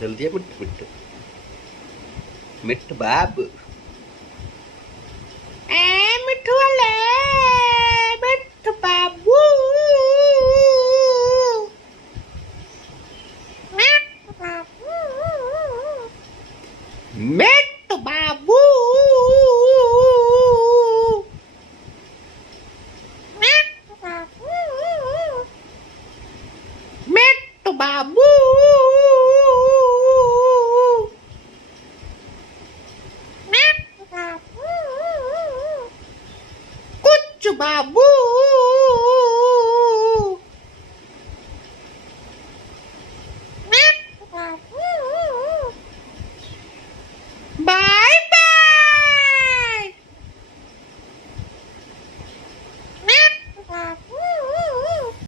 જલ્દી મિઠ મિઠ મિઠ બાબ એ મિઠું લે મિઠ બાબુ મિઠ બાબુ મિઠ બાબુ Babu.